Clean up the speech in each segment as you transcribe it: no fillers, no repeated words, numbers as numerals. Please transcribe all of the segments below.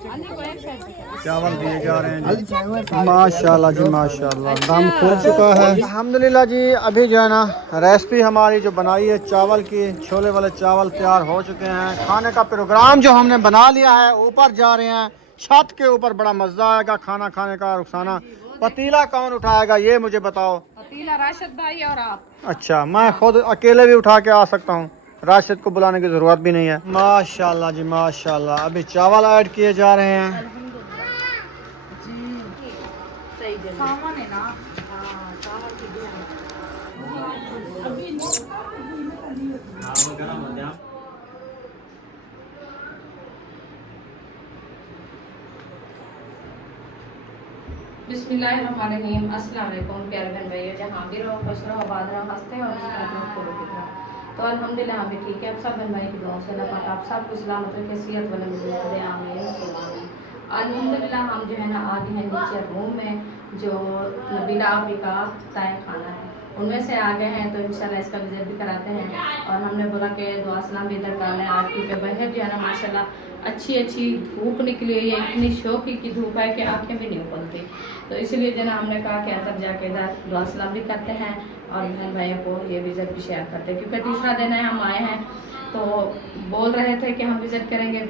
चावल दिए जा रहे हैं जी। माशाल्लाह जी माशाल्लाह, दम खुल चुका है अल्हम्दुलिल्लाह जी। अभी जो है ना रेसिपी हमारी जो बनाई है चावल की, छोले वाले चावल तैयार हो चुके हैं। खाने का प्रोग्राम जो हमने बना लिया है, ऊपर जा रहे हैं छत के ऊपर। बड़ा मजा आएगा खाना खाने का। रुखसाना, पतीला कौन उठाएगा ये मुझे बताओ? पतीला राशिद भाई और आप। अच्छा, मैं खुद अकेले भी उठा के आ सकता हूँ, राशिद को बुलाने की ज़रूरत भी नहीं है। माशाल्लाह जी माशाल्लाह। अभी चावल ऐड किए जा रहे हैं। सामान है ना। बिस्मिल्लाहिर्रहमानिर्रहीम। अस्सलाम वालेकुम प्यारे बहन भाइयों, जहाँ भी रहो खुश रहो, आबाद रहो, हंसते हो तो अल्हम्दुलिल्लाह हम भी ठीक है। अब सब बहन भाई की दुआ से अल्लाह आप सबको सलामत रखे, सेहत वाले मुझे आमीन। अल्हम्दुलिल्लाह हम जो है ना आगे हैं नीचे रूम में, जो नबीला आपी का ताय खाना है उनमें से आ गए हैं, तो इंशाल्लाह इसका विजिट भी कराते हैं। और हमने बोला कि दुआ सलाम भी इधर कर लें। आज की बाहर जो है ना माशाल्लाह अच्छी अच्छी धूप निकली हुई है, इतनी शौकी की धूप है कि आंखें भी नहीं खुलती। तो इसलिए जो ना हमने कहा कि अंदर जाके इधर दुआ सलाम भी करते हैं और बहन भाइयों को ये विजिट भी शेयर करते हैं, क्योंकि तीसरा दिन है हम आए हैं। तो बोल रहे थे कि हम विजिट करेंगे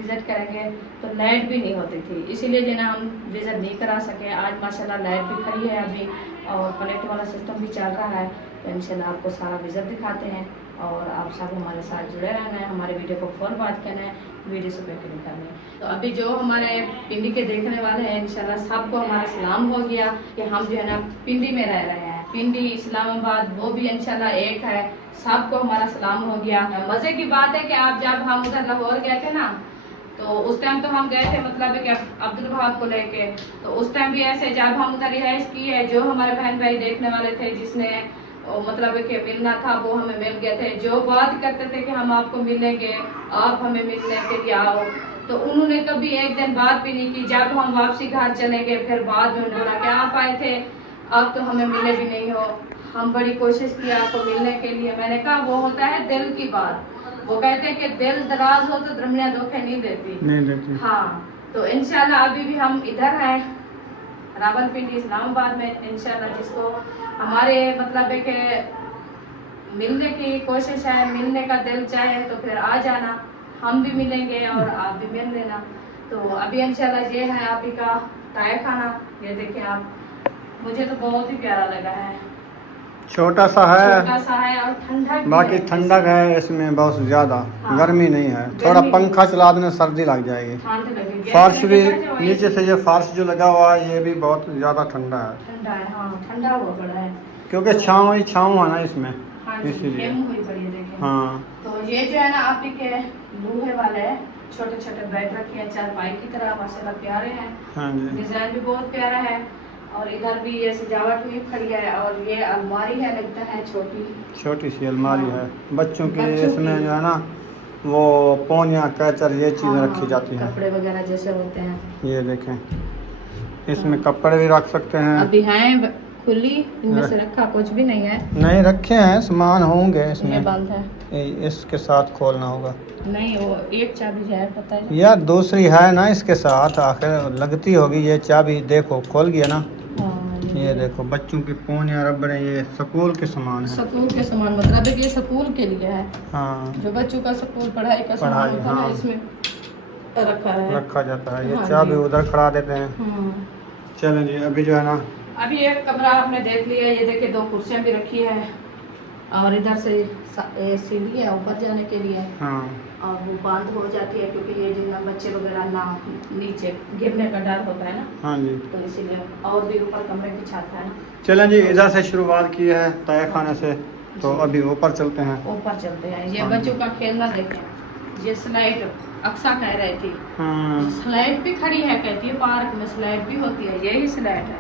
तो लाइट भी नहीं होती थी, इसीलिए जो ना हम विजिट नहीं करा सके। आज माशाल्लाह लाइट भी खड़ी है अभी और प्लेट वाला सिस्टम भी चल रहा है, तो इंशाल्लाह आपको सारा विजिट दिखाते हैं। और आप सब हमारे साथ जुड़े रहना है, हमारे वीडियो को फॉर बात करना है, वीडियो से बैक नहीं करना है। तो अभी जो हमारे पिंडी के देखने वाले हैं इंशाल्लाह सबको हमारा सलाम हो गया कि हम जो है ना पिंडी में रह रहे हैं। पिंडी इस्लामाबाद वो भी इंशाल्लाह एक है, सबको हमारा सलाम हो गया। मज़े की बात है कि आप जब हम उधर लाहौर गए थे ना, तो उस टाइम तो हम गए थे मतलब कि अब्दुल वहाब को लेके, तो उस टाइम भी ऐसे जब हम उधर रिहाइश की है, जो हमारे बहन भाई देखने वाले थे जिसने मतलब कि मिलना था वो हमें मिल गए थे। जो बात करते थे कि हम आपको मिलेंगे, आप हमें मिलने के लिए आओ, तो उन्होंने कभी एक दिन बात भी नहीं की। जब हम वापसी घर चले गए फिर बाद में बोला कि आप आए थे, आप तो हमें मिले भी नहीं हो, हम बड़ी कोशिश की आपको मिलने के लिए। मैंने कहा वो होता है दिल की बात, वो कहते हैं कि दिल दराज हो तो दुनिया धोखे नहीं देती। हाँ, तो इंशाल्लाह अभी भी हम इधर हैं रावलपिंडी इस्लामाबाद में। इंशाल्लाह जिसको हमारे मतलब है कि मिलने की कोशिश है, मिलने का दिल चाहे तो फिर आ जाना, हम भी मिलेंगे और आप भी मिल लेना। तो अभी इंशाल्लाह ये है आप ही का ताय खाना, ये देखें आप, मुझे तो बहुत ही प्यारा लगा है। छोटा सा है और ठंडक, बाकी ठंडक है इसमें बहुत ज़्यादा। हाँ। गर्मी नहीं है, थोड़ा पंखा चला देने सर्दी लग जाएगी। फर्श भी नीचे से ये फर्श जो लगा हुआ है ये भी बहुत ज़्यादा ठंडा है। हाँ, ठंडा हुआ पड़ा है क्योंकि छाँव ही छाँव है ना इसमें, इसीलिए। हाँ, तो ये जो है ना आप ही के लोहे वाले छोटे छोटे बेड रखे हैं चारपाई की तरह, माशाल्लाह प्यारे हैं। हाँ जी, डिजाइन भी बहुत प्यारा है। और इधर भी ये सजावट हुई खड़ी है और ये अलमारी है, लगता है छोटी सी अलमारी। हाँ, है बच्चों की। इसमें जो है ना वो पोनिया कैचर ये चीज़ें रखी जाती हैं, कपड़े वगैरह जैसे होते हैं। ये देखें इसमें कपड़े भी रख सकते हैं। अभी हैं खुली, इनमें से रखा कुछ भी नहीं है। नहीं रखे हैं, सामान होंगे इसमें। ये बंद है, इसके साथ खोलना होगा। नहीं वो एक चाबी है पता है यार, दूसरी है ना इसके साथ, आखिर लगती होगी ये चाबी। देखो खोल गया ना। ये देखो बच्चों की फोन या रबड़, ये स्कूल के सामान है। स्कूल के सामान मतलब है कि ये स्कूल के लिए है। हाँ, जो बच्चों का स्कूल पढ़ाई का सामान होता है ना, इसमें रखा जाता है। ये चाबी उधर खड़ा देते हैं। चलें जी, अभी जो है ना अभी एक कमरा आपने देख लिया। ये देखिए 2 कुर्सियाँ भी रखी है और इधर से सीढ़ी है ऊपर जाने के लिए। हाँ, और वो बंद हो जाती है क्योंकि ये जितना बच्चे वगैरह ना नीचे गिरने का डर होता है ना। हाँ जी, तो इसीलिए। और भी ऊपर कमरे की छत है ना। चलें जी, इधर से शुरुआत की है ताय खाने से, तो अभी ऊपर चलते हैं। ऊपर चलते हैं। ये बच्चों का खेलना देखें, ये स्लाइड अक्सा कह रही थी। स्लाइड भी खड़ी है, कहती है पार्क में स्लाइड भी होती है, यही स्लाइड है।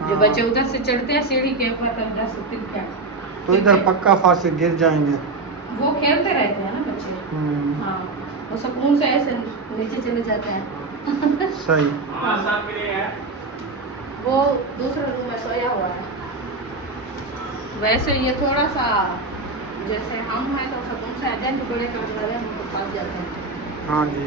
जो बच्चे उधर से चढ़ते हैं सीढ़ी के ऊपर तो इधर से तिलके, तो इधर पक्का फांस से गिर जाएंगे। वो खेलते रहते हैं ना बच्चे। हाँ, वो सुकून से ऐसे नीचे चले जाते हैं। सही। हाँ, वो दूसरे रूम में सोया हुआ है। वैसे ये थोड़ा सा जैसे हम हैं तो सुकून से आ जाए, तो बड़े काम कर रहे हैं हम तो फंस जाते हैं। हाँ जी,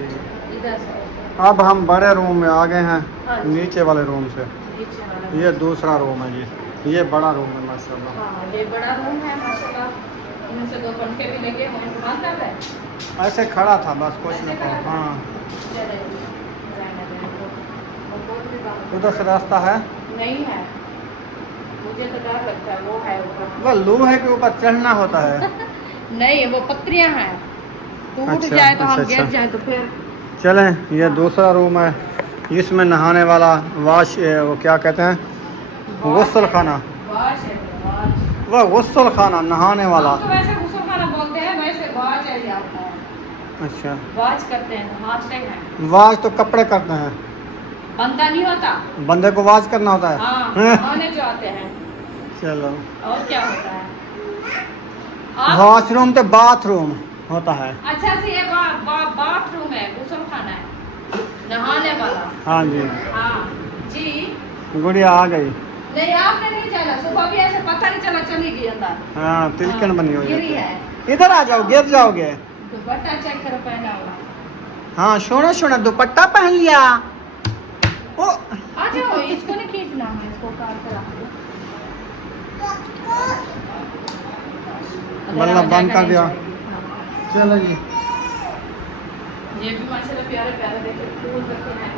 इधर से अब हम बड़े रूम में आ गए हैं, हाँ जी। नीचे वाले रूम से। नीचे वाला। ये दूसरा रूम है जी, ये बड़ा रूम है माशाल्लाह। हाँ ये बड़ा रूम है माशाल्लाह। इनमें से 2 पंखे भी लगे हुए हैं। कमाल कर रहे हैं। ऐसे खड़ा था बस, कुछ नहीं कहा। हाँ चले जी, रहने दें इनको। वो बोल भी बात उधर से रास्ता है। नहीं है, मुझे तो डर लगता है। वो है ऊपर। वह लोहे के ऊपर चढ़ना होता है। नहीं वो पत्रियां हैं, टूट अच्छा, जाए तो हम अच्छा, गिर अच्छा। जाए तो फिर। चलें, ये दूसरा रूम है, इसमें नहाने वाला वाश, वो क्या कहते हैं, गुस्ल खाना। वाश है वाश। वह गुस्ल खाना, नहाने वाला। हम तो वैसे गुस्ल खाना बोलते हैं, वैसे वाश है जाता है। अच्छा, वाश करते हैं, नहाते हैं। वाश तो कपड़े करते हैं, बनता नहीं होता। बंदे को वाश करना होता है। हाँ नहाने जो आते हैं। चलो, और क्या होता है आप? वॉशरूम तो बाथरूम होता है। अच्छा से ये बाथरूम है, गुस्ल खाना है, नहाने वाला। हाँ जी, हाँ जी। गुड़िया आ गई। नहीं आपने नहीं चला, सुबह भी ऐसे पता नहीं चला, चली गई अंदर। हाँ, तिलकन बनी हुई गिरी है। है। इधर आ जाओ, गिर जाओगे। दुपट्टा चेक करो पहना हुआ। हाँ सोना सोना दुपट्टा पहन लिया। ओ आ जाओ, इसको नहीं खींचना है, इसको काट कर रख दो। मतलब बंद कर दिया। हाँ। चलो जी, ये भी माशाल्लाह प्यारे प्यारे देखे फूल रखे हैं,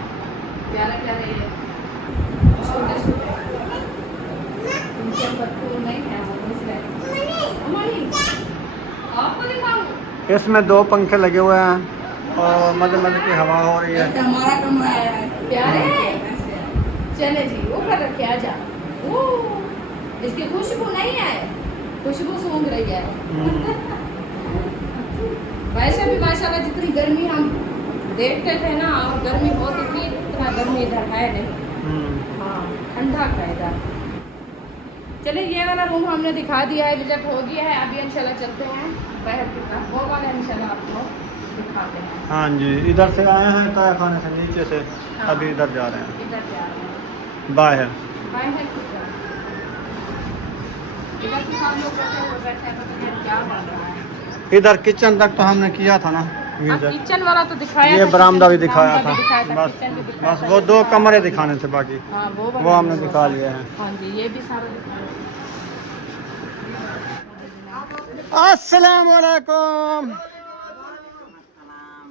प्यारे प्यारे ये छोटे छोटे। इनके ऊपर फूल नहीं है, वो इसलिए आपको दिखाऊं। इसमें 2 पंखे लगे हुए हैं और मजे मजे की हवा हो रही है। हमारा कमरा है, प्यारे हैं। चले जी ऊपर रखे, आ जा। इसकी खुशबू नहीं है, खुशबू सूंघ रही है। वैसे भी माशाल्लाह जितनी गर्मी हम देखते थे ना, और गर्मी होती थी, इतना गर्मी इधर है नहीं। हाँ ठंडा का इधर। चलिए ये वाला रूम हमने दिखा दिया है, विजिट हो गया है। अभी इंशाल्लाह चलते हैं बाहर की तरफ, वो वाला इंशाल्लाह आपको दिखाते हैं। हाँ जी, इधर से आए हैं तय खाने से, नीचे से हाँ। अभी इधर जा रहे हैं इधर जा रहे हैं बाहर। बाहर की तरफ। इधर से सब लोग बैठे हुए बैठे हैं, पता नहीं क्या बन रहा है। इधर किचन तक तो हमने किया था ना हाँ, विजिट। किचन वाला तो दिखाया ये था, बरामदा भी किचन दिखाया बरामदा था, भी दिखाया था, बस किचन भी दिखाया बस था। वो 2 कमरे दिखाने थे, बाकी हाँ वो हमने दिखा लिए हैं। हाँ जी ये भी सारा दिखाया। अस्सलाम वालेकुम।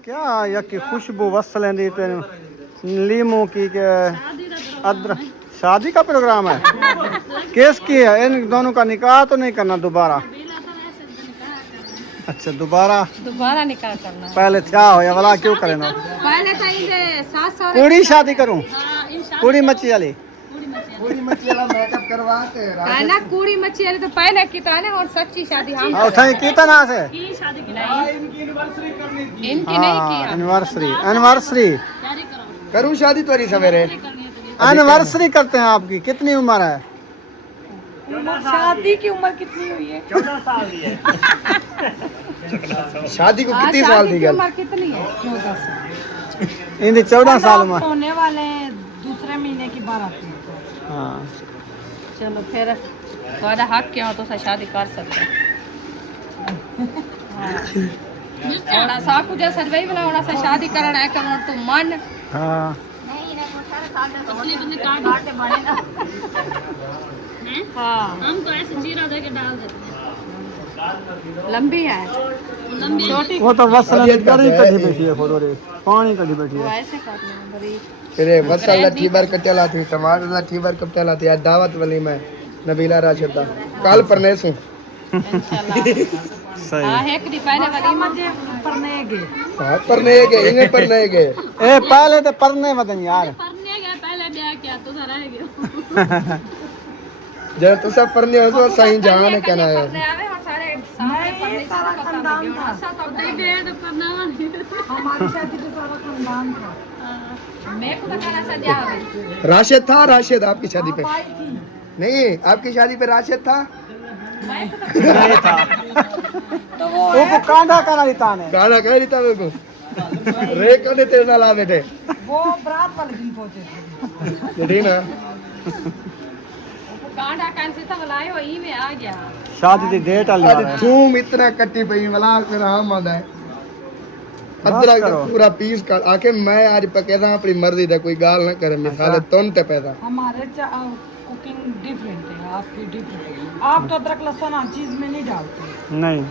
क्या यकी खुशबू वसलें दी ते लीमू की के अदरक। शादी का प्रोग्राम है। केस की है, इन दोनों का निकाह तो नहीं करना दोबारा? अच्छा दोबारा निकाह करना है। पहले क्या हो या वाला क्यों करें ना? पहले तो इनके सास सहुरे कुड़ी शादी करूं? हाँ, कुड़ी मच्छी वाली मेकअप करवाते है ना, कुड़ी मच्छी वाली तो पहले की तो है ना, और सच्ची शादी हम और सही की तना से। की शादी की नहीं, इनकी नहीं हाँ की। एनिवर्सरी करूँ शादी तोरी सवेरे। एनिवर्सरी करते हैं। आपकी कितनी उम्र है? शादी की उम्र कितनी हुई है? 14 साल की है। शादी को हाँ, कितनी साल शादी थी की गल? उम्र कितनी है? 14 साल। इनकी 14 साल उम्र। होने वाले दूसरे महीने की 12 थी। हाँ चलो फिर तुम्हारा हक क्या हो तो सा शादी कर सकते हैं। थोड़ा सा कुछ ऐसा वही वाला थोड़ा सा शादी करना है, करना तो मन हाँ हाँ हम तो ऐसे जीरा दे के डाल देते हैं। लंबी है, छोटी वो तो वसलन कड़ी कड़ी बैठी है, फोटो रे पानी कड़ी बैठी वो है। ऐसे करनी है बड़ी। फिर मसाला ठीबर कटेला थी, टमाटर ठीबर कटेला थी। आज दावत वाली में नबीला राशिद दा कल परनेसू। इंशाल्लाह सही हाँ एक दी पहले वाली मुझे परने गए। हां परने गए, इन्हें परने गए। ए पहले तो पढ़ने मदन यार। पढ़ने गए पहले ब्याह किया तो सारा रह गया। जब तू सब परने हो तो सही जान है कहना है। परने आवे और सारे सारे परने सारा खानदान था। नहीं बेड करना नहीं। हमारी शादी तो सारा खानदान था। मैं को कहना सजा है। राशिद था, राशिद आपकी शादी पे नहीं, आपकी शादी पे राशिद था। नहीं था तो वो कांधा करा देता ने। गाना कह रही था मेरे को रे कने तेरे नाल आ बैठे वो बरात वाले दिन पहुंचे थे। ठीक ना। कांडा कान से तो लाए हो ई में आ गया। शादी की डेट आ अरे धूम इतना कट्टी पई मला मेरा हम आंदा है। अदरक का पूरा पीस कर आके मैं आज पकेदा अपनी मर्जी दा कोई गाल ना करे मिसाल तुन ते पैदा हमारे कुकिंग डिफरेंट है, आपकी डिफरेंट है। आप तो अदरक लहसुन हर चीज में नहीं डालते। नहीं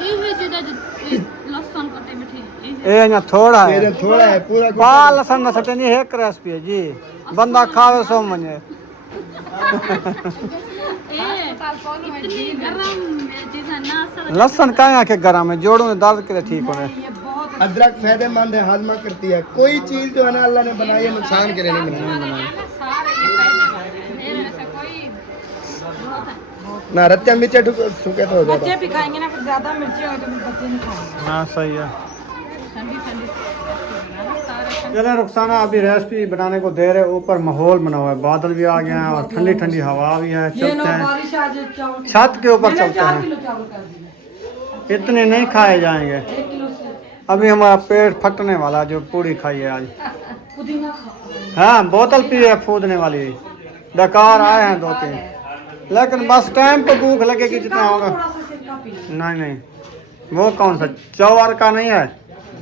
ये है जो लहसुन कटे में ठीक ये ना थोड़ा है, मेरे थोड़ा है पूरा पाल लसन न सकते नहीं है रेसिपी है जी, बंदा खावे सो मने। इतनी गरम जैसा ना सर लसन का के गरम है, जोड़ों में दर्द के लिए ठीक हो रहे। ये बहुत अदरक फायदेमंद है, हाजमा करती है। कोई चीज जो है ना अल्लाह ने बनाई है नुकसान के लिए नहीं बनाई सारे ये फायदे मेरे ऐसा कोई ना। रत्या मिर्चा सूखे तो हो बच्चे जाता भी खाएंगे ना, फिर ज्यादा मिर्ची हो तो फिर बच्चे नहीं खाएंगे। हाँ सही है। ठंडी ठंडी सारे चले रुखसाना अभी रेसिपी बनाने को दे रहे, ऊपर माहौल बना हुआ है, बादल भी आ गए हैं और ठंडी ठंडी हवा भी है, चलते हैं बारिश आज चावल छत के ऊपर चलते 4 हैं। किलो चावल कर दिए, इतने नहीं खाए जाएंगे, 1 किलो से अभी हमारा पेट फटने वाला जो पूरी खाई है आज। पुदीना खा। हाँ बोतल पी है फूदने वाली, डकार आए हैं 2-3, लेकिन बस टाइम पे भूख लगेगी जितना होगा। थोड़ा सा सिरका पी लो, नहीं नहीं वो कौन सा चौवर का नहीं है,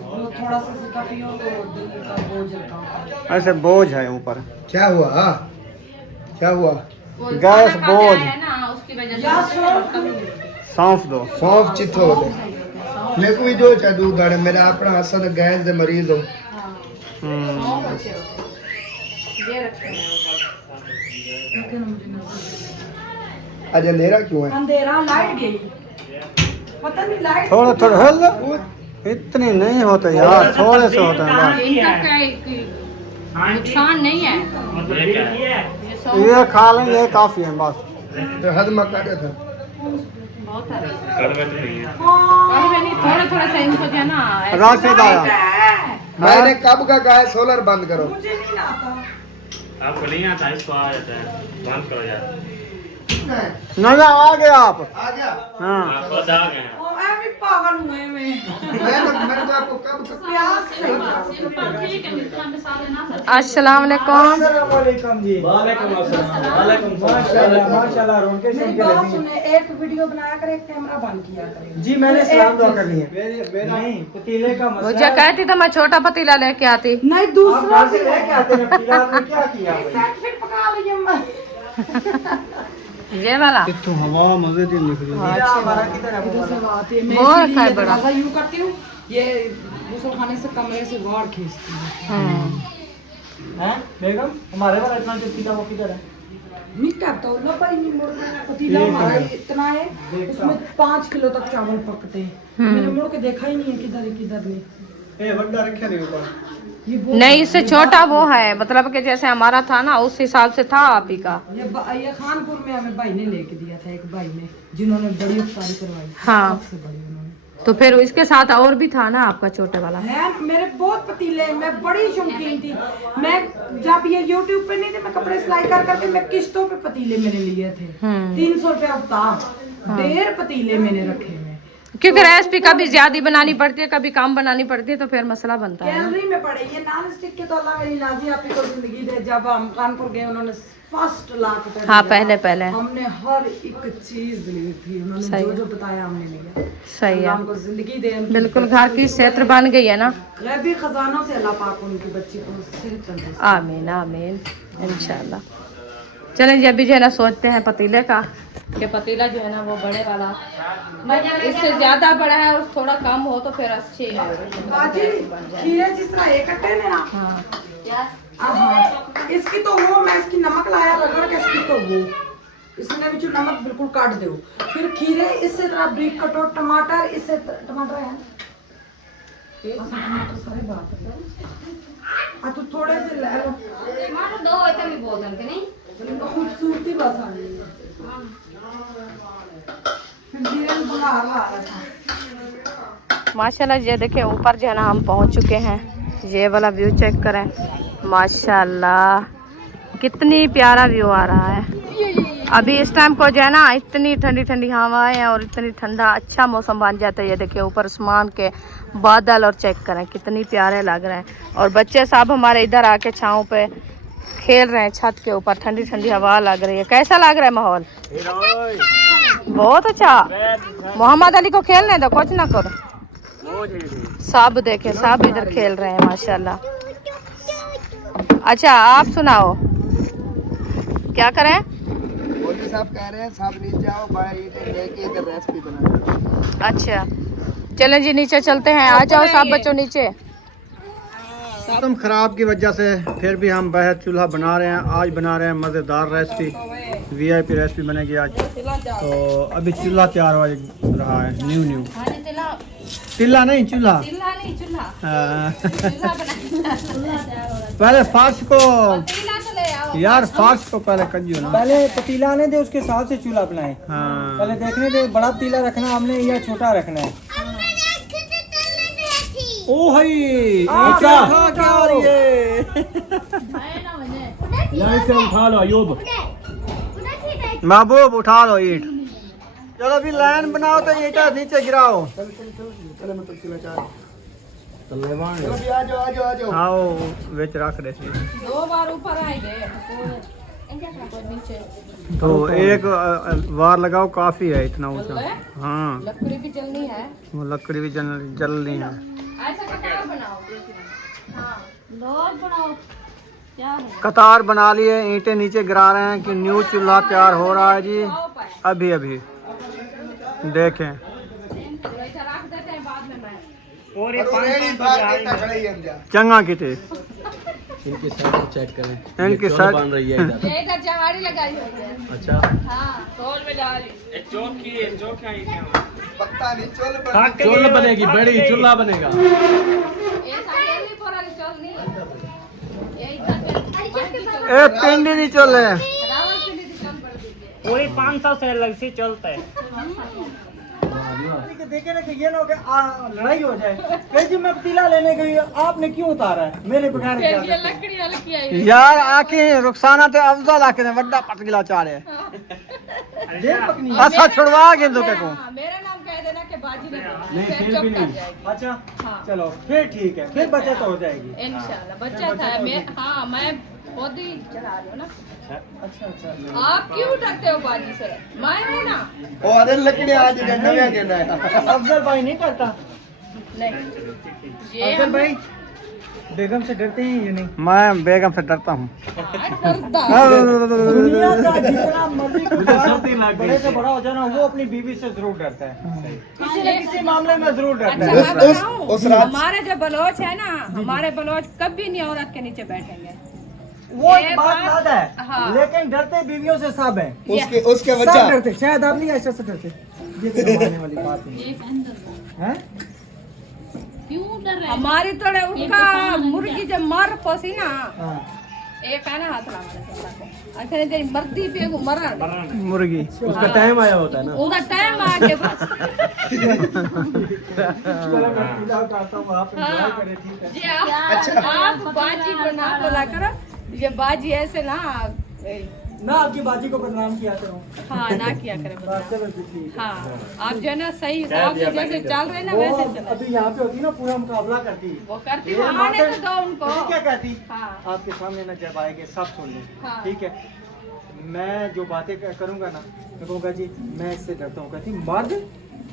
वो थोड़ा सा सिरका पियो तो दिल का बोझ हल्का होता है। ऐसे बोझ है ऊपर, क्या हुआ क्या हुआ गैस बोझ, है ना उसकी वजह या से सौंफ दो। सौंफ चित्तो होते मेरे को भी जो चाहे दूध आड़े मेरा अपना हसन गैस दे मरीज हो अच्छे होते हैं। ये रखते हैं। लेकिन मुझे नहीं आज अंधेरा क्यों है अंधेरा, लाइट गई, पता नहीं लाइट थोड़ा थोड़ा हिल, इतनी नहीं होते यार, थोड़े से होते हैं बस। इनका कोई नुकसान नहीं है, ये खा लें ये काफी है बस। तो हजमा करे था बहुत है। कड़वे नहीं, थोड़ा थोड़ा सा इनको जो है ना ऐसे- राशिद आया, मैंने कब का कहा है सोलर बंद करो। मुझे नहीं आता। आपको नहीं आता, इसको आ जाता है, बंद करो यार। नजर आ गया आप। आ गया हाँ आप खुद आ गए हैं। ओ मैं भी पागल हुए मैं मैंने तो आपको कब प्यास से ठीक है मिर्चा में सारे ना सर अस्सलाम वालेकुम। अस्सलामुअलैकुम जी। माशाल्लाह रोके मेरी बात सुने, एक वीडियो बनाया करे, एक कैमरा बंद किया करे। जी मैंने सलाम दुआ कर ली है। नहीं पतीले का वो जो कहती तो मैं छोटा पतीला लेके आती। नहीं दूसरा भी लेके आते हैं, पतीला में क्या किया फिर पका लीजिए मैं। ये वाला तो हवा मजे की निकली। इधर से आती है, मैं बहुत इसीलिए है बड़ा। दरवाजा यूं करती हूँ, ये गुस्ल खाने से कमरे से बाहर खींचती हूँ। हैं बेगम हमारे वाला इतना जो पीला वो किधर है? नहीं करता हूँ, लो भाई नहीं मुड़ पतीला हमारा इतना है, उसमें 5 किलो तक चावल पकते हैं। मैंने मुड़ के देखा ही नहीं है किधर है किधर नहीं। ए बंदा रखा नहीं ऊपर। ये नहीं, इससे छोटा वो है, मतलब कि जैसे हमारा था ना उस हिसाब से था आप ही का। ये खानपुर में हमें भाई ने लेके दिया था, एक भाई ने, जिन्होंने बड़ी इफ्तारी करवाई। हाँ। सबसे बड़ी उन्होंने। तो फिर इसके साथ और भी था ना आपका छोटे वाला। है मेरे बहुत पतीले, मैं बड़ी शौकीन थी। मैं जब ये YouTube पे नहीं थे, मैं कपड़े सिलाई कर करके मैं किस्तों पे पतीले मैंने लिए थे। 300 रुपया हफ्ता, 1.5 पतीले मैंने रखे हैं। क्योंकि रेसिपी कभी ज्यादा बनानी पड़ती है, कभी कम बनानी पड़ती है, तो फिर मसला बनता है। कैलोरी में पड़े ये नॉन स्टिक के, तो अल्लाह मेरी नाजी आपी को जिंदगी दे। जब हम कानपुर गए उन्होंने फर्स्ट लाख रुपए हाँ दिया। पहले हमने हर एक चीज ली थी, उन्होंने जो जो बताया हमने लिया। सही है, अल्लाह उनको जिंदगी दे, उनकी बिल्कुल घर की क्षेत्र बन गई है ना। गैबी खजानों से अल्लाह पाक उनकी बच्ची को सेहत तंदुरुस्ती। आमीन आमीन इंशाल्लाह। चलें जी अभी जो है ना सोचते हैं पतीले का, कि पतीला जो है ना वो बड़े वाला, इससे ज्यादा बड़ा है और थोड़ा कम हो तो फिर अच्छी है। बाजी खीरे जिस तरह एक कट्टे ने ना, हाँ इसकी तो वो मैं इसकी नमक लाया रगड़ के, इसकी तो वो इसने भी जो नमक बिल्कुल काट दो। फिर खीरे इससे तरह ब्रिक कटो, टमाटर इससे टमाटर है टमाटर सारे बात है। तो थोड़े से ले लो, दो भी बोल देंगे नहीं। खूबसूरती बस आ रही है। फिर जीरे में बुखार आ रहा था। माशाल्लाह ये देखिए ऊपर जो है ना हम पहुंच चुके हैं, ये वाला व्यू चेक करें। माशाल्लाह कितनी प्यारा व्यू आ रहा है। अभी इस टाइम को जो है ना इतनी ठंडी ठंडी हवाएं और इतनी ठंडा अच्छा मौसम बन जाता है। ये देखिए ऊपर आसमान के बादल और चेक करें कितनी प्यारे लग रहे हैं। और बच्चे साहब हमारे इधर आके छाँव पे खेल रहे हैं, छत के ऊपर ठंडी ठंडी हवा लग रही है। कैसा लग रहा है माहौल? बहुत अच्छा। मोहम्मद अली को खेलने दो, कुछ ना करो। सब देखे, सब इधर खेल रहे हैं माशाल्लाह। अच्छा आप सुनाओ क्या करें? मोदी साहब कह रहे हैं साहब नीचे आओ, भाई लेके इधर रेसिपी बना। अच्छा चलें जी नीचे चलते हैं, आ जाओ सब बच्चों नीचे। मौसम ख़राब की वजह से फिर भी हम बाहर चूल्हा बना रहे हैं। आज बना रहे हैं मज़ेदार रेसिपी, वीआईपी रेसिपी बनेगी आज। तो अभी चूल्हा तैयार हो रहा है, न्यू तिल्ला नहीं चूल्हा। हाँ। पहले फार्श को यार, फार्श को पहले कजियो ना। पहले पतीला आने दे, उसके हिसाब से चूल्हा बनाए। हाँ। पहले देखने दे बड़ा पतीला रखना हमने या छोटा रखना है। ओ भाई उठा लो अयूब। महबूब उठा लो ईट। चलो अभी लाइन बनाओ तो ईटा नीचे गिराओ। आओ बेच रख दे। 2 बार ऊपर आएंगे तो एक वार लगाओ, काफी है इतना ऊंचा। हाँ लकड़ी भी जलनी है, वो लकड़ी भी जलनी है। ऐसा कतार बनाओ। हाँ लोग बनाओ क्या है? कतार बना लिए, ईंटें नीचे गिरा रहे हैं कि न्यू चूल्हा तैयार हो रहा है जी। अभी अभी देखें। ऐसा रख देते हैं बाद में। मैं और ये 5 चंगा किते इनकी साइड चेक करें, इनकी साइड बन रही है इधर। ये इधर जहाड़ी लगाई हुई है। अच्छा हाँ तोल में डाली। एक चौक की है, चौक है पत्ता नहीं चोल चूल्हा बनेगी, बड़ी चूल्हा बनेगा। ये सारी नहीं पूरा चोल नहीं, ये इधर पे ए पिंडी नहीं चले। रावल पिंडी से कम कर दीजिए। पूरी 500 से अलग से चलता है। देखे ना कि ये ना हो कि लड़ाई हो जाए। कह जी मैं पतीला लेने गई, आपने क्यों उतारा है मेरे बगैर? ये लकड़ी वाली की आई। यार आके रुखसाना ते अफजल आके ने वड्डा पतगिला चाड़े। अच्छा छुड़वा के तो को। हाँ, मेरा नाम कह देना कि बाजी ने फिर चुप कर जाएगी। अच्छा हाँ। चलो फिर ठीक है, फिर बचत हो जाएगी। इंशाल्लाह बच्चा था मैं। हाँ मैं खुद ही चला रही हूँ ना। अच्छा आप क्यों डरते हो बाजी से? मैं हूँ ना। और लकड़ी आज डंडा में कहना है। अफजल भाई नहीं करता। नहीं ये अफजल भाई बेगम से डरते हैं ये नहीं? मैं बेगम से डरता हूँ। दुनिया का जितना मर्जी बड़े से बड़ा हो जाए ना, वो अपनी बीवी से जरूर डरता है। किसी न किसी मामले में जरूर डरता अच्छा है। मैं बताऊं, हमारे जो बलोच है ना, हमारे बलोच कभी नहीं औरत के नीचे बैठेंगे। वो ये एक बात बात- याद है। हाँ। लेकिन डरते बीवियों से सब है। उसके सब बच्चा डरते, शायद आप नहीं ऐसा से डरते। ये तो मानने वाली बात है। क्यों डर रहे? हमारी थोड़े उनका मुर्गी जब मर पोसी ना, हाँ। एक है ना हाथ लगा अच्छा नहीं मर्दी पे मरण मुर्गी उसका टाइम आया होता है ना। उधर टाइम आ के बस। हाँ। जी आप बाजी बना बोला करो, ये बाजी ऐसे ना मैं आपकी बाजी को बदनाम किया करूँ। हाँ ना किया करे बदनाम। चलो जी, ठीक है। हाँ आप जो है ना सही हिसाब से जैसे चल रहे ना वो वैसे चलो। अभी यहाँ पे होती ना पूरा मुकाबला करती। वो करती ये वो आने माता- तो दो उनको। ये क्या कहती? हाँ आपके सामने ना जब आएंगे सब सुन लें। हाँ। ठीक है, मैं जो बातें करूँगा ना, मैं कहूँगा जी मैं इससे डरता हूँ। कहती मर्द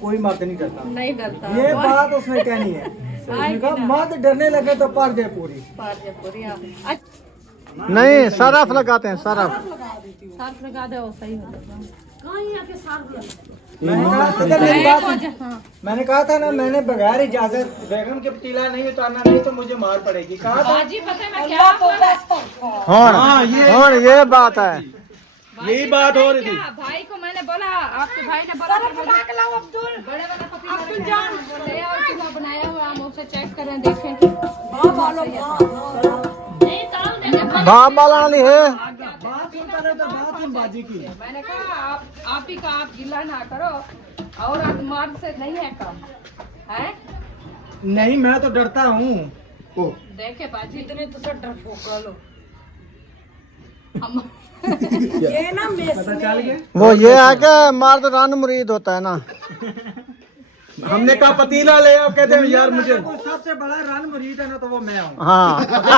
कोई मर्द नहीं डरता। नहीं डरता ये वो- बात उसने कहनी है। उसने कहा मर्द डरने लगे तो पर दे पूरी। पार जे पूरी आप अच्छा नहीं सरफ लगाते हैं सरफ। साथ लगा दो सही हो जाएगा। मैंने कहा था ना, मेरी बात सुन। हाँ मैंने कहा था ना, मैंने बगैर इजाजत बेगम के पतीला नहीं उतारना, नहीं तो मुझे मार पड़ेगी। कहा था। बाजी पता है मैं क्या और ये बात है। यही बात हो रही थी। भाई को मैंने बोला, आपके भाई ने बोला अब्दुल बड़े वाला पतीला ले आओ, चूल्हा बनाया हुआ हम उसे चेक करें देखें। भाप वाला वाली है। बात सुनता रहे तो बात सुन बाजी की। मैंने कहा आप ही का आप गिला ना करो और आज मर्द से नहीं है कम है। नहीं मैं तो डरता हूँ। देखे बाजी इतने तो सब डरपोक लो ये ना पता चल गया। वो ये है कि मर्द रन मुरीद होता है ना। हमने कहा पतीला ले आओ, कहते हैं यार मुझे कोई सबसे बड़ा रन मुरीद है ना तो वो मैं हूँ। हाँ पहले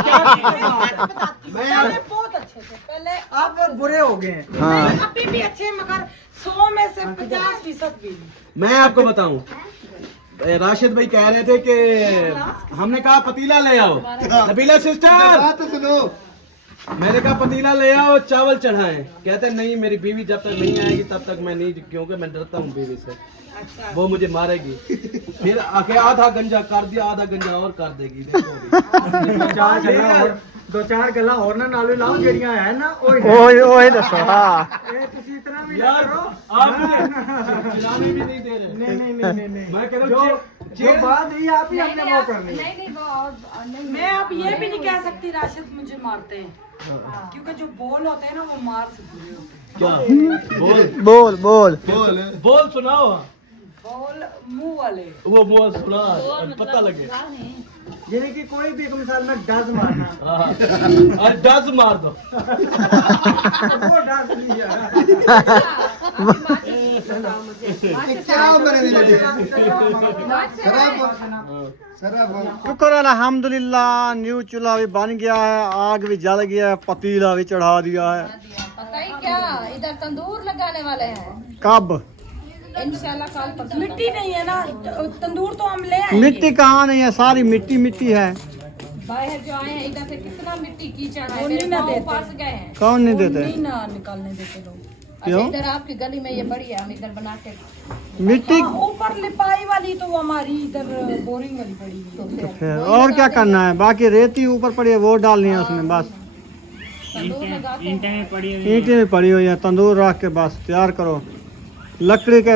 बहुत अच्छे थे पहले, आप बुरे हो गए हैं। हाँ अभी भी अच्छे, मगर 100 में से 50% भी नहीं। मैं आपको बताऊं, राशिद भाई कह रहे थे कि हमने कहा पतीला ले आओ, नबीला सिस्टर बात तो सुनो। मैंने कहा पतीला ले आओ चावल चढ़ाएं। कहते नहीं मेरी बीवी जब तक नहीं आएगी तब तक मैं नहीं, क्योंकि मैं डरता हूँ बीवी से, वो मुझे मारेगी। फिर आके आधा गंजा कर दिया, आधा गंजा और कर देगी। देखो दो चार गला और ना नालू लाओ जड़ियां है ना ओए दसो हां तुसी इतना भी यार आप मुझे चिल्लाने भी नहीं दे रहे। नहीं मैं कह रहा हूँ जो बात ही आप ही हमने वो करनी है। नहीं वो और नहीं मैं अब ये भी नहीं कह सकती राशिद मुझे मारते हैं, क्योंकि जो बोल होते हैं ना वो मार से बुरे होते हैं। क्या बोल बोल बोल बोल सुनाओ। बोल मुंह वाले वो मुँह सुना पता लगे। यानी कि कोई भी एक मिसाल में डज मारना, हाँ, डज मार दो। वो डज नहीं है। क्या बने लगे शराब शुक्र अल्हम्दुलिल्लाह, न्यू चूल्हा भी बन गया है, आग भी जल गया है, पतीला भी चढ़ा दिया है। पता ही क्या, इधर तंदूर लगाने वाले हैं कब? इंशाल्लाह कल परसों। मिट्टी नहीं है ना, तंदूर तो हम ले आए। मिट्टी कहाँ नहीं है, सारी मिट्टी मिट्टी है। बाहर जो आए हैं इधर से कितना मिट्टी कीचड़ है, वो मेरे नहीं ना पाँव देते। फंस गए हैं। कौन नहीं देते? नहीं ना निकालने देते लोग। क्यों? अच्छा, इधर आपकी गली में ये बड़ी है, हम इधर बना के मिट्टी हाँ, ऊपर लिपाई वाली तो वो हमारी इधर बोरिंग वाली पड़ी हुई है। फिर और क्या करना है, बाकी रेती ऊपर पड़ी है वो डालनी है उसमें बस। तंदूर लगा के ईंटें भी पड़ी हुई है, तंदूर रख के बस तैयार करो। लकड़ी के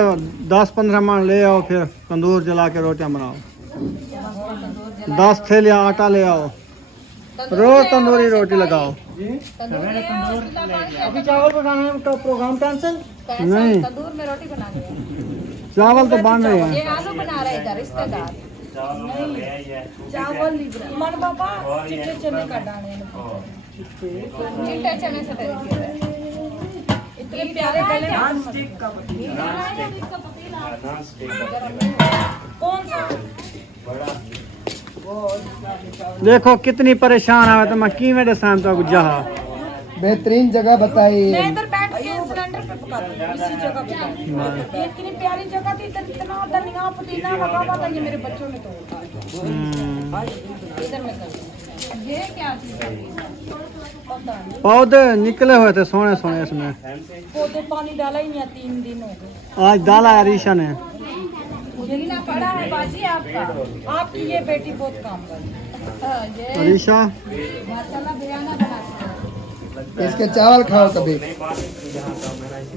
10-15 मन ले आओ, फिर तंदूर जला के रोटियां बनाओ। 10 थैलियां आटा ले आओ, रोज तंदूरी रोटी लगाओ। तंदूर ले आओ, चूल्हा पानी से अभी चावल पकाने का प्रोग्राम कैंसिल। नहीं। तंदूर में रोटी बना के चावल तो बन रहे हैं। ये आलू बना रहे इधर रिश्तेदार। चावल मन बाबा चिट्टे चने का डाले चिट्टे चने से तरीके से इतने प्यारे गले कौन सा देखो कितनी परेशान है, तो मैं किवें दसां तो जहा बेहतरीन जगह बताई। मैं इधर बैठ के सिलेंडर पे पकाती हूँ, इसी जगह पे। ये इतनी प्यारी जगह थी, इधर इतना धनिया पुदीना लगा हुआ था, ये मेरे बच्चों ने तोड़ दिया। इधर में कर दो। ये क्या चीज़ है? पौधे निकले हुए थे सोने सोने इसमें। पौधे पानी डाला ही नहीं, 3 दिन हो गए। आज डाला है रीशा ने। पुदीना पड़ा है बाजी आपका। आपकी ये बेटी बहुत काम कर रही है। हाँ, ये रीशा मसाला बिरयाना बनाती है। इसके चावल खाओ कभी।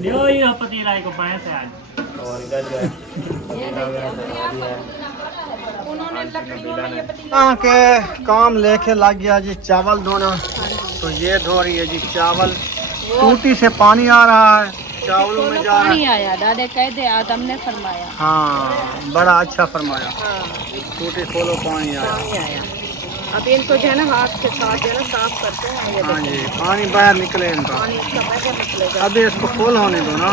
लियो ये पतीला को पाए से आज। उन्होंने लकड़ियों में ये पतीला के काम लेके लग गया जी चावल धोना। तो ये धो रही है जी चावल, टूटी से पानी आ रहा है, चावलों में जा रहा है। पानी आया, दादे कह दे आदम ने फरमाया। हाँ बड़ा अच्छा फरमाया, टूटी खोलो पानी आया। पानी आया। अब इनको जो है ना हाथ के साथ जो है ना साफ करते हैं। ये हाँ जी, पानी बाहर निकले इनका। पानी इसका बाहर निकलेगा। अभी इसको खोल होने दो ना,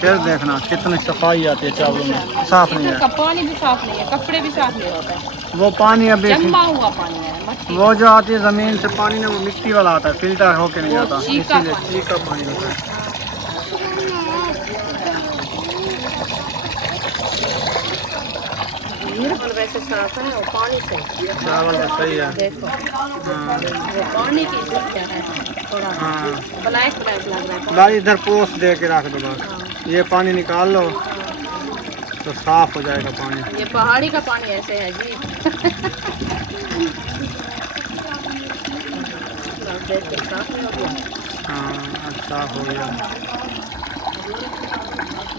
फिर देखना कितनी सफाई आती है चावलों में। साफ नहीं है, पानी भी साफ नहीं है, कपड़े भी साफ नहीं होते हैं। वो पानी अभी जमा हुआ पानी है, मट्टी। वो जो आती है जमीन से पानी ना, वो मिट्टी वाला आता है, फिल्टर होके नहीं वो आता, चीका इसीलिए पानी। चीका पानी होता है। बिल्कुल वैसे साफ है और पानी से चावल तो सही है। देखो हाँ वो पानी की क्या है, थोड़ा हाँ, ब्लैक ब्लैक लग रहा है। गाड़ी इधर पोस्ट दे के रख दो बस, ये पानी निकाल लो तो साफ हो जाएगा पानी। ये पहाड़ी का पानी ऐसे है जी। देख के साफ नहीं हो गया। हाँ साफ हो गया।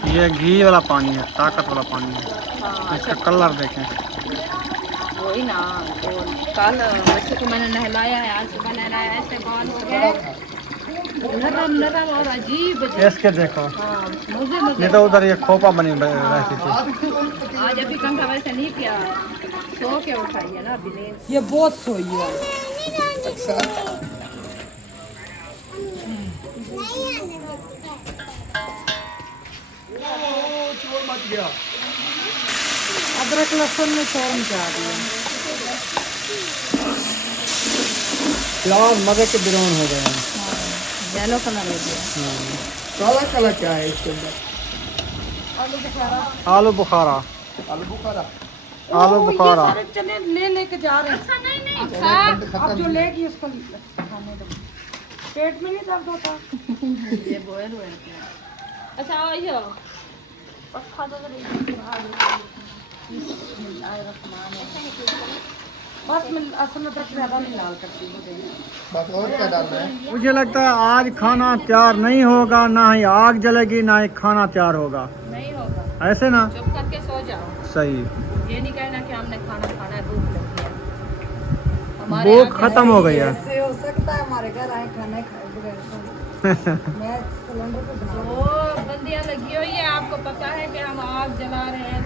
ये घी वाला पानी है, ताकत वाला पानी है। इसका कलर देखें। वही ना, तो कल बच्चे को मैंने नहलाया है, आज सुबह नहलाया, ऐसे बाल हो गए नरम नरम और अजीब अजीब। इसके देखो, हाँ, मुझे मुझे नहीं तो उधर ये खोपा बनी रहती थी। आज अभी कंघा वैसे नहीं किया, सो के उठाई है ना अभी नींद। ये बहुत सोई है। अदरक लहसुन में चोर मचा दिया। प्याज मजे के बिरौन हो गए हैं। येलो कलर हो गया। काला काला क्या है इसके अंदर? आलू बुखारा। आलू बुखारा आलू ये बुखारा। सारे चने ले लेके जा रहे हैं। अच्छा नहीं नहीं अब जो लेगी उसको खाने दो। पेट में नहीं दर्द होता। ये बॉयल हुए हैं। अच्छा आइयो बस मैं असल में तरफ ज्यादा नहीं लाल करती हूँ। बस और क्या डालना है? मुझे लगता है आज खाना तैयार नहीं होगा, ना ही आग जलेगी, ना ही खाना तैयार होगा। नहीं होगा, ऐसे ना? चुप करके सो जाओ। सही। ये नहीं कहना कि हमने खाना खाना है, भूख लगी है। हमारे भूख यहाँ खत्म हो गई है। ऐसे हो सकता है हमारे घर आए खाने खाए बगैर तो। मैं सिलेंडर पे बना वो बंदियाँ लगी हुई है, आपको पता है कि हम आग जला रहे हैं,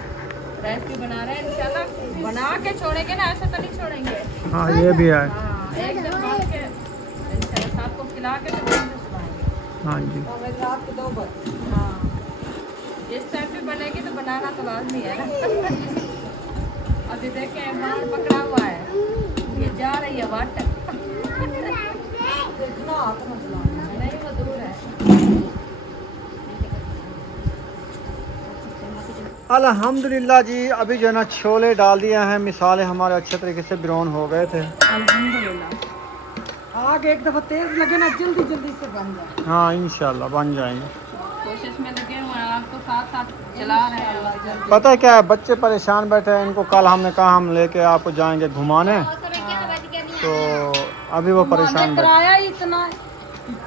रेसिपी बना रहे हैं। इंशाल्लाह बना के छोड़ेंगे ना, ऐसे तो नहीं छोड़ेंगे। हाँ ये भी है। हाँ, एक दिन बना के इंशाल्लाह सबको खिला के तो फिर से सुनाएंगे। हाँ जी। और रात के 2 बजे। हाँ, जिस टाइम पे बनेगी तो बनाना तो लाजमी है ना। अभी देखें मार पकड़ा हुआ है, ये जा रही है वाट। देखना हाथ मत चलाना। नहीं वो दूर है। अल्हम्दुलिल्लाह जी, अभी जो है ना छोले डाल दिए हैं। मिसाले हमारे अच्छे तरीके से ब्राउन हो गए थे। अल्हम्दुलिल्लाह। आग एक दफा तेज लगे ना जल्दी जल्दी से बन जाए। हाँ इंशाल्लाह बन जाएंगे। कोशिश में लगे हुए हैं, आपको साथ साथ चला रहे हैं। पता है क्या है, बच्चे परेशान बैठे हैं। इनको कल हमने कहा हम लेके आपको जाएंगे घुमाने, तो अभी वो परेशान बैठे। किराया ही इतना है।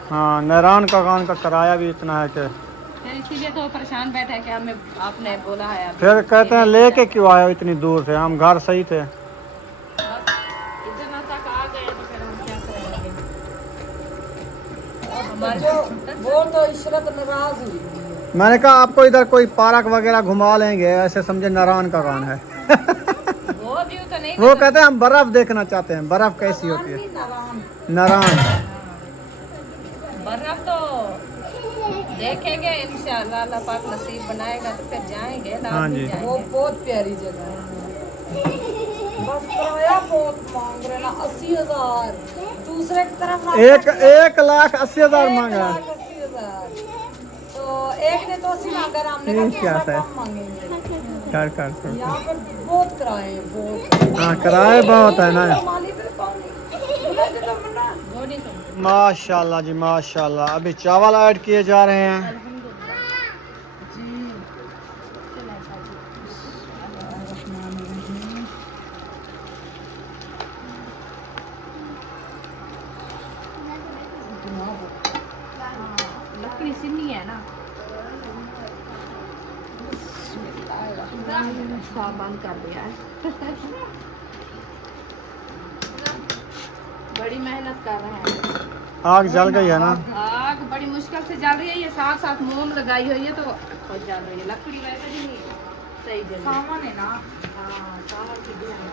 हाँ, नैरान का कान का किराया भी इतना है कि फिर इसीलिए तो परेशान बैठे हैं कि हमें आपने बोला है। अभी फिर कहते हैं लेके क्यों आए हो इतनी दूर से, हम घर सही थे। बस इतना तक आ गए तो फिर हम क्या करेंगे। जो वो तो इशरत नाराज हुई। मैंने कहा आपको इधर कोई पार्क वगैरह घुमा लेंगे, ऐसे समझे नारायण का कान है। वो व्यू तो नहीं। वो कहते हैं हम बर्फ देखना चाहते हैं, बर्फ कैसी होती है। नारायण बर्फ तो देखेंगे इंशाल्लाह, अल्लाह पाक नसीब बनाएगा तो फिर जाएंगे। हाँ जी। वो बहुत प्यारी जगह है। बस किराया बहुत मांग रहे ना 80,000। दूसरे की तरफ 1,80,000 मांगा है। 80,000। तो एक ने तो 80 मांगा, हमने कहा क्या दूसरा है? कम मांगेंगे। कर यहाँ पर बहुत किराए हैं, बहुत। हाँ किराए बहुत है ना। माली पे पानी। बोला जो तो मना। वो नहीं सुनते। माशाल्लाह जी माशाल्लाह। अभी चावल ऐड किए जा रहे हैं। लकड़ी सिन्नी है ना, बंद कर दिया है। बड़ी मेहनत कर रहे हैं। आग जल गई है ना। आग बड़ी मुश्किल से जल रही है। ये साथ साथ मोम लगाई हुई है तो खुद जल रही है। लकड़ी वैसे भी नहीं सही जल रही है। सामान है ना। हाँ, सावन की दिन है।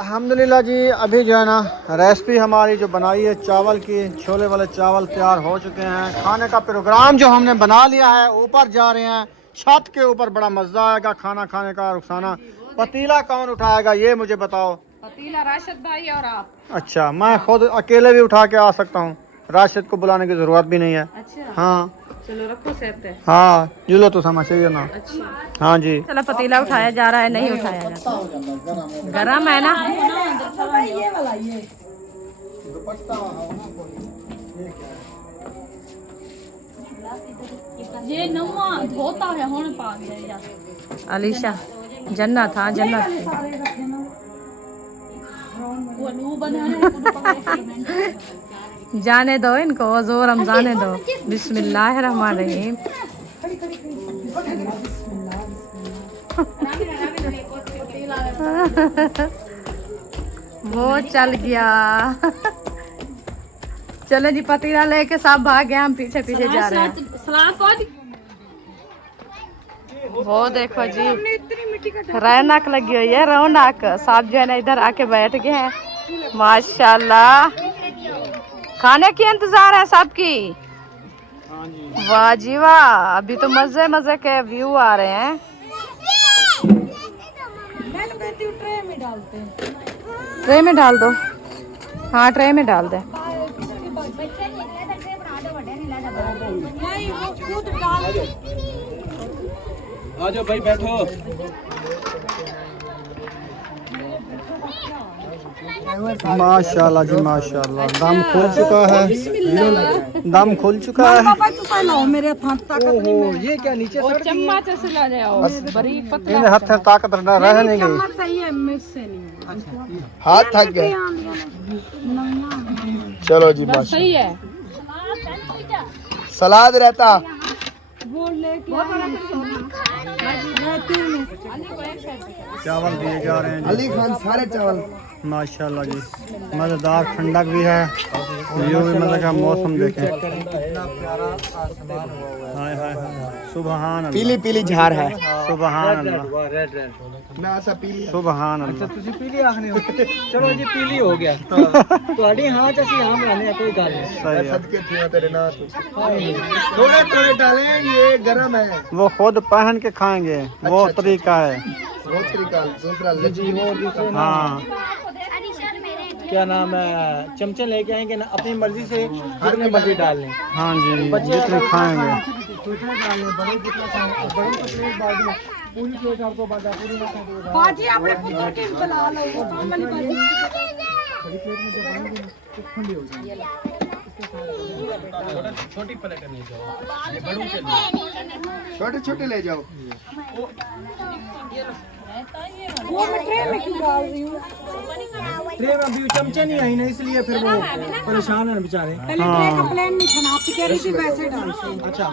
अल्हम्दुलिल्लाह जी, अभी जो है ना रेसिपी हमारी जो बनाई है चावल की, छोले वाले चावल तैयार हो चुके हैं। खाने का प्रोग्राम जो हमने बना लिया है, ऊपर जा रहे हैं छत के ऊपर। बड़ा मज़ा आएगा खाना खाने का। रुखसाना, पतीला कौन उठाएगा ये मुझे बताओ। पतीला राशिद भाई और आप। अच्छा, मैं खुद अकेले भी उठा के आ सकता हूँ, राशिद को बुलाने की ज़रूरत भी नहीं है। अच्छा हाँ चलो रखो सेब पे। हाँ, जुलो तो समझ चाहिए ना। अच्छा हाँ जी। चलो पतीला उठाया जा रहा है, नहीं उठाया जाता। गरम है ना। ये वाला ये ये नवा धोता है होने पा गया। अलीशा जन्नत, हाँ जन्नत। वो लू बना है जाने दो इनको, जोर हम जाने दो। बिस्मिल्लाहिर्रहमानिर्रहीम। वो चल गया। चलो जी, पतीला लेके सब भाग गए, हम पीछे पीछे जा रहे हैं। सलाद पहुंच। वो देखो जी, रौनक लगी हुई है, रौनक। सब जो है ना इधर आके बैठ गए हैं। माशाल्लाह, खाने की इंतजार है सबकी। वाह जी वाह, अभी तो मजे मजे के व्यू आ रहे हैं। मैं तो कहती हूँ ट्रे में डालते हैं। ट्रे में डाल दो। हाँ ट्रे में डाल दे। आ जाओ भाई बैठो। माशाल्लाह जी माशाल्लाह, दम खुल चुका है, दम खुल चुका है। पापा तो सही लाओ मेरे हाथ ताकत नहीं है। ये क्या नीचे सड़ गई है? चम्मच से ला जाओ बड़ी पतला इन्हें हाथ में ताकत रह नहीं गई। चम्मच सही है मुझसे नहीं। हाथ थक गए। चलो जी बस सही है। सलाद रहता। वो लेके चावल दिए जा रहे हैं जी। अली खान सारे चावल माशाल्लाह जी, मज़ेदार ठंडक भी है। व्यू भी मज़े का, मौसम देखें। हाय हाय सुबहान अल्लाह, पीली पीली झार है। सुबहान अल्लाह, रेड रेड मैं ऐसा पीली सुबहान अल्लाह। ਤੁਸੀਂ ਪੀਲੀ ਆਖਨੇ ਹੋ ਚਲੋ ਜੀ ਪੀਲੀ ਹੋ ਗਿਆ ਤੁਹਾਡੀ ਹਾਂ ਚ ਅਸੀਂ ਆਮ ਲਾਣੇ ਕੋਈ ਗੱਲ ਨਹੀਂ सही है। सदके थे तेरे ना थोड़े थोड़े डाले ये गरम है। वो खुद पहन के खाएंगे, वो तरीका है। वो तरीका दूसरा लजी हो दूसरा हाँ क्या नाम है चमचे लेके आएंगे ना अपनी मर्जी से जितने मर्जी डाल लें हाँ जी, जितने खाएंगे। जितने डाल लें बड़े जितना खाएं और बड़ों को प्लेट बांट दें पूरी प्लेट आपको बांटा पूरी ना खाएं तो बाजी आपने पुत्र के बुला लो वो काम वाली बाजी। बड़ी प्लेट में जब बनाएंगे तो ठंडी हो जाएगी। छोटी प्लेट नहीं जाओ, ये बड़ों के लिए। छोटे छोटे ले जाओ। वो मैं ट्रे में क्यों डाल रही हूँ? ट्रे में अभी चमचे नहीं आई ना इसलिए फिर वो परेशान है बेचारे। पहले ट्रे का प्लान नहीं था ना, आप कह रही थी वैसे डाल। अच्छा